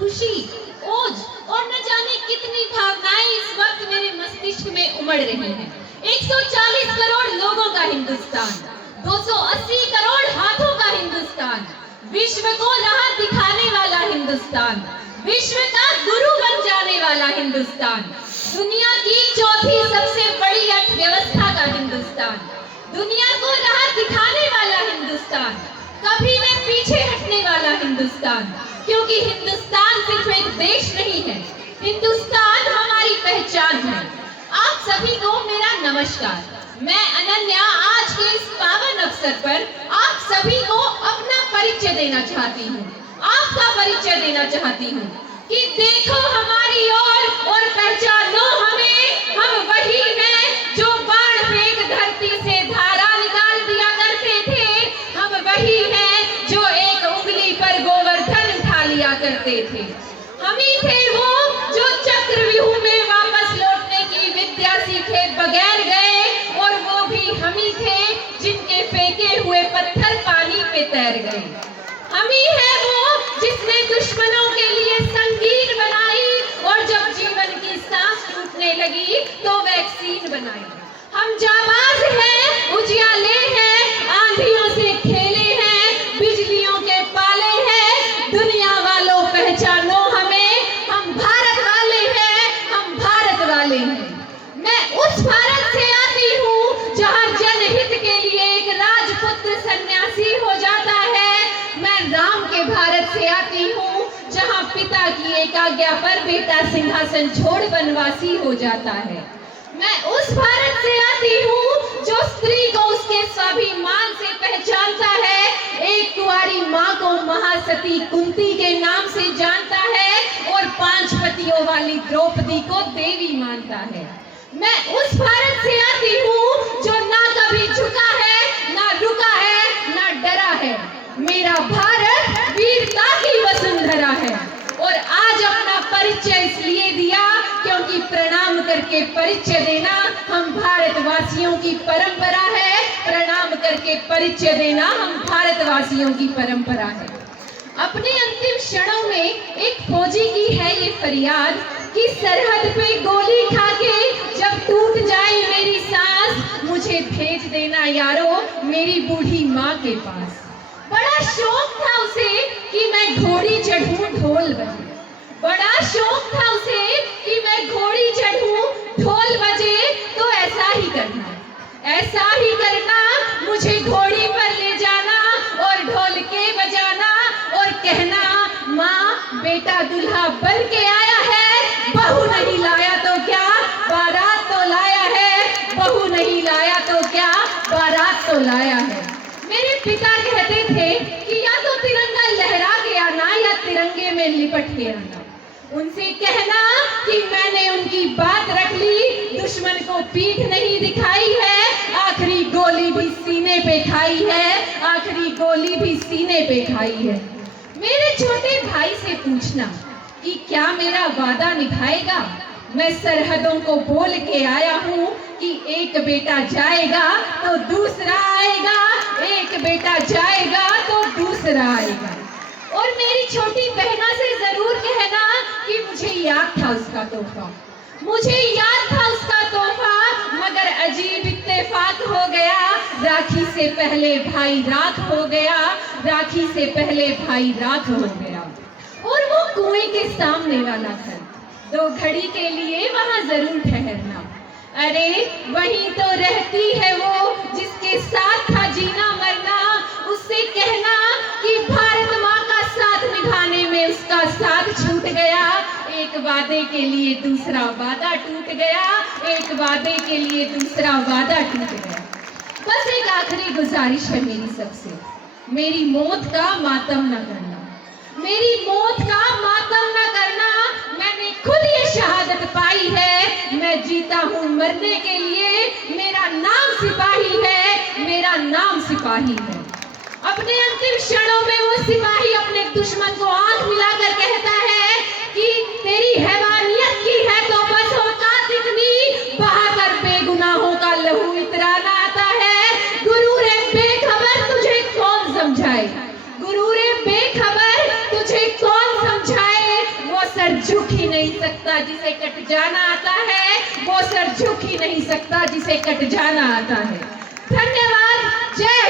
खुशी, ओज और न जाने कितनी भावनाएं इस वक्त मेरे मस्तिष्क में उमड़ रही हैं। 140 करोड़ लोगों का हिंदुस्तान, 280 करोड़ हाथों का हिंदुस्तान, विश्व को राह दिखाने वाला हिंदुस्तान, विश्व का गुरु बन जाने वाला हिंदुस्तान, दुनिया की चौथी सबसे बड़ी अर्थव्यवस्था का हिंदुस्तान, दुनिया को राह दिखाने वाला हिंदुस्तान, कभी न पीछे हटने वाला हिंदुस्तान। क्योंकि हिंदुस्तान सिर्फ एक देश नहीं है, हिंदुस्तान हमारी पहचान है। आप सभी को मेरा नमस्कार। मैं अनन्या आज के इस पावन अवसर पर आप सभी को अपना परिचय देना चाहती हूँ, आपका परिचय देना चाहती हूँ कि देखो हमारी ओर और पहचानो हमें, हम वही हैं जो बाण फेंक धरती से धारा निकाल दिया करते थे, हम वही हैं जो एक उंगली पर गोवर्धन उठा लिया करते थे, हम ही थे वो जो चक्रव्यूह में वापस लौटने की विद्या सीखे बगैर गए, और वो भी हम ही थे जिनके फेंके हुए पत्थर पानी पे तैर गए, हम ही है वो जिसने दुश्मनों के लिए संगीन बनाई और जब जीवन की सांस टूटने लगी तो वैक्सीन बनाई। हम जाबाज हैं, उजियाले हैं, आंधियों से खेले हैं, बिजलियों के पाले हैं, दुनिया वालों पहचानो हमें, हम भारत वाले हैं, हम भारत वाले हैं। मैं उस भारत से आती हूँ जहाँ जनहित के लिए एक राजपुत्र सन्यासी हो जाता है। मैं राम के भारत से आती हूँ जहाँ पिता की एक आज्ञा पर बेटा सिंहासन छोड़ वनवासी हो जाता है। मैं उस भारत से आती हूँ जो स्त्री को उसके स्वाभिमान से पहचानता है, एक कुंवारी माँ को महासती कुंती के नाम से जानता है और 5 पतियों वाली द्रौपदी को देवी मानता है। मैं उस भारत से आती हूँ जो ना कभी झुका है, ना रुका है, ना डरा है। मेरा भारत वीरता की वसुंधरा है और आज अपना परिचय इसलिए दिया क्योंकि प्रणाम करके परिचय देना हम भारतवासियों की परंपरा है, प्रणाम करके परिचय देना हम भारतवासियों की परंपरा है। अपने अंतिम क्षणों में एक फौजी की है ये फरियाद कि सरहद पे गोली खाके जब टूट जाए मेरी सांस, मुझे भेज देना यारो मेरी बूढ़ी माँ के पास। बड़ा शौक था उसे कि मैं घोड़ी चढ़ूं ढोल बजे, बड़ा शौक था उसे कि मैं घोड़ी चढ़ूं ढोल बजे, तो ऐसा ही करना, ऐसा ही करना, मुझे घोड़ी पर ले जाना और ढोल के बजाना और कहना माँ बेटा दूल्हा बन के आया है, बहू नहीं लाया तो क्या बारात तो लाया है, बहू नहीं लाया तो क्या बारात तो लाया है। मेरे पिता कहते थे कि या तो तिरंगा लहरा के आना या तिरंगे में लिपट के आना। उनसे कहना कि मैंने उनकी बात रख ली, दुश्मन को पीठ नहीं दिखाई है, आखिरी गोली भी सीने पे खाई है, आखिरी गोली भी सीने पे खाई है। मेरे छोटे भाई से पूछना कि क्या मेरा वादा निभाएगा। मैं सरहदों को बोल के आया हूँ कि एक बेटा जाएगा तो दूसरा आएगा, एक बेटा जाएगा तो दूसरा आएगा। और मेरी छोटी बहना से जरूर कहना कि मुझे याद था उसका तोहफा, मुझे याद था उसका तोहफा, मगर अजीब इत्तेफाक हो गया, राखी से पहले भाई राख हो गया, राखी से पहले भाई राख हो गया। और वो कुएं के सामने वाला घर, 2 घड़ी के लिए वहां जरूर ठहरना। अरे वहीं तो रहती है वो जिसके साथ था जीना मरना, उससे कहना कि भारत माँ का साथ निभाने में उसका साथ छूट गया, एक वादे के लिए दूसरा वादा टूट गया, एक वादे के लिए दूसरा वादा टूट गया। बस एक आखिरी गुजारिश है मेरी सबसे, मेरी मौत का मातम न करना, मेरी मौत का मातम न करना। मैंने खुद ये शहादत पाई है, मैं जीता हूँ मरने के लिए, मेरा नाम सिपाही है, मेरा नाम सिपाही है। अपने अंतिम क्षणों में वो सिपाही अपने दुश्मन को आंख मिलाकर कहता है कि तेरी हैवानियत की है तो बस औकात इतनी, बहाकर बेगुनाहों का लहू इतराना आता है। गुरूरे बेखबर तुझे कौन समझाए, गुरूरे बेखबर तुझे कौन समझाए, सर झुक ही नहीं सकता जिसे कट जाना आता है, वो सर झुक ही नहीं सकता जिसे कट जाना आता है। धन्यवाद। जय